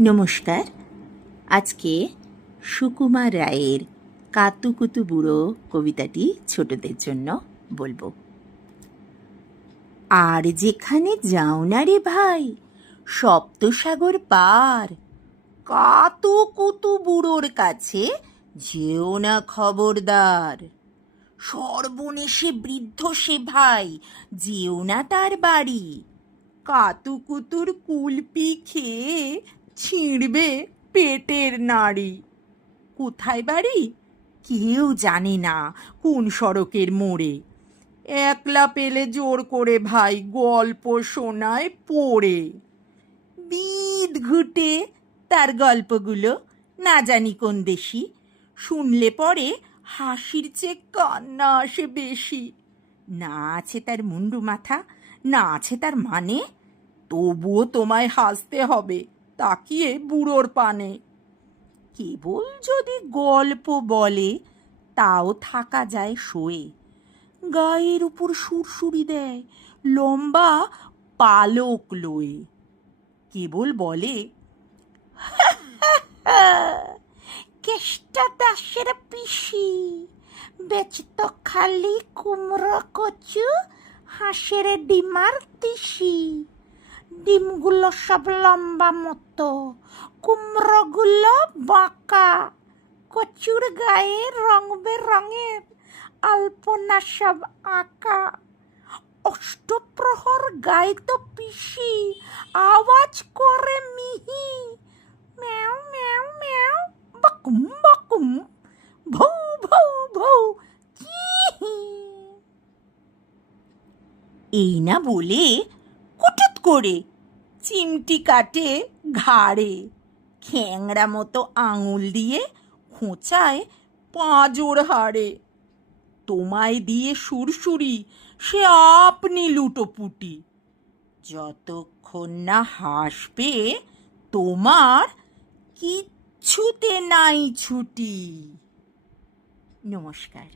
নমস্কার। আজকে সুকুমার রায়ের কাতুকুতু বুড়ো কবিতাটি ছোটদের জন্য বলবো। আর যেখানে যাও না রে ভাই সপ্তসাগর পার, কাতুকুতু বুড়োর কাছে যেও না খবরদার। সর্বনেশে বৃদ্ধ সে ভাই, যেও না তার বাড়ি। কাতুকুতুর কুলপি খেয়ে ছিঁড়বে পেটের নাড়ি। কোথায় বাড়ি কেউ জানে না, কোন সড়কের মোড়ে। একলা পেলে জোর করে ভাই গল্প শোনায় পড়ে। বিদ ঘুটে তার গল্পগুলো, না জানি কোন দেশি। শুনলে পরে হাসির চেয়ে কান্না আসে বেশি। না আছে তার মুন্ডু মাথা, না আছে তার মানে, তবুও তোমায় হাসতে হবে তাকিয়ে বুড়োর পানে। কেবল যদি গল্প বলে তাও থাকা যায় শোয়ে। গায়ের উপর সুরসুরি দেয় লম্বা পালক লয়ে। কেবল বলে কেষ্টা দাসের পিসি, বেচত খালি কুমড়ো কচু, হাঁসের ডিমার তিসি। ডিমগুলো সব লম্বা মতো, কুমড়োগুলো বাঁকা, কচুর গায়ে রং বেরঙের আলপনা সব আঁকা। অষ্টপ্রহর গাইতো পিসি, আওয়াজ করে মিহি, ম্যাও ম্যাও ম্যাও, বাকুম বাকুম, ভৌ ভৌ ভৌ, চিহি। এই না বলে কুটুত করে চিমটি কাটে ঘাড়ে। খ্যাংড়া মতো আঙুল দিয়ে খোঁচায় পাঁজর হাড়ে। তোমায় দিয়ে সুরসুরি সে আপনি লুটোপুটি। যতক্ষণ না হাসবে তোমার কিচ্ছুতে নাই ছুটি। নমস্কার।